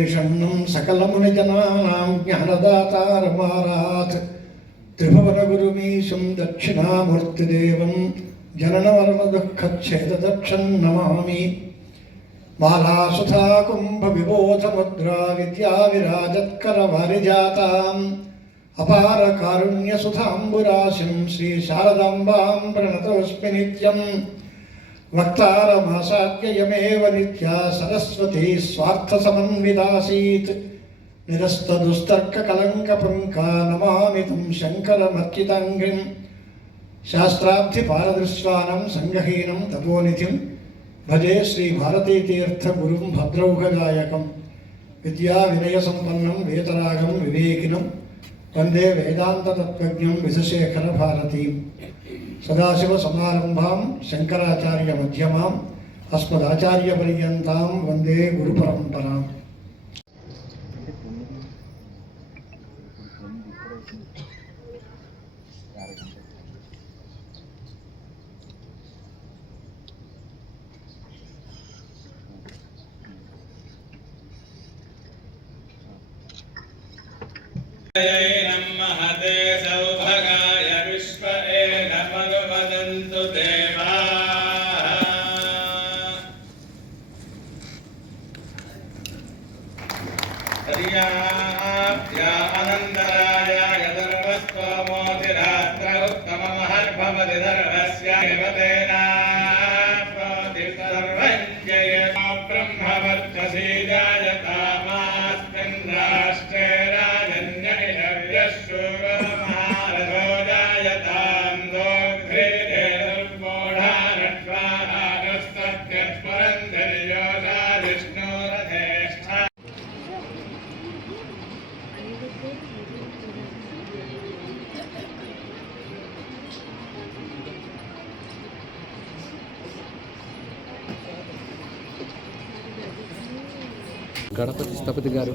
त्रिषण्णं सकलमुनिजनानां ज्ञानदातारमारात् त्रिभुवनगुरुमीशं दक्षिणामूर्तिदेवं जननमरणदुःखच्छेददक्षं नमामि। मालासुधा कुम्भविबोधमुद्रा विद्याविराजत्करवारिजाताम् अपारकारुण्यसुधाम्बुराशिं श्रीशारदाम्बां प्रणतोऽस्मि नित्यम्। वक्तारमासाद्ययमेव नित्या सरस्वती स्वार्थसमन्वितासीत्। निरस्तदुस्तर्ककलङ्कपङ्का नमामि तं शङ्करमर्चिताङ्घ्रिं। शास्त्राब्धिपारदृश्वानं सङ्गहीनं तपोनिधिं भजे श्रीभारतीतीर्थगुरुं भद्रौघदायकं। विद्याविनयसम्पन्नं वेतरागं विवेकिनं वन्दे वेदान्ततत्त्वज्ञं विधुशेखरभारतीं। सदाशिवसमारम्भां शङ्कराचार्यमध्यमाम् अस्मदाचार्यपर्यन्तां वन्दे गुरुपरम्पराम्। महते सौभगाय विश्व एनमनुवदन्तु देवाः। हर्याभ्या अनन्तरायाय धर्मस्त्वमोतिरात्र उत्तममहर्भवति धर्मस्य देवतेनाप्नोति सर्वं जयता ब्रह्मवर्चसी जायतामास्मिन् राष्ट्रे గణపతి స్థపతి గారు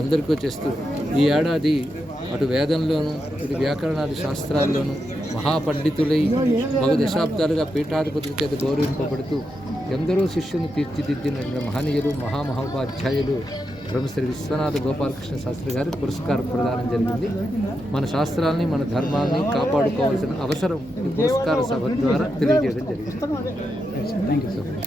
అందరికీ చేస్తూ ఈ ఏడాది అటు వేదంలోనూ ఇటు వ్యాకరణాది శాస్త్రాల్లోనూ మహాపండితులై బహు దశాబ్దాలుగా పీఠాధిపతుల చేత గౌరవింపబడుతూ ఎందరో శిష్యులను తీర్చిదిద్దిన మహనీయులు మహామహోపాధ్యాయులు బ్రహ్మశ్రీ విశ్వనాథ గోపాలకృష్ణ శాస్త్రి గారి పురస్కారం ప్రదానం జరిగింది. మన శాస్త్రాల్ని మన ధర్మాన్ని కాపాడుకోవాల్సిన అవసరం ఈ పురస్కార సభ ద్వారా తెలియజేయడం జరిగింది. Thank you so much.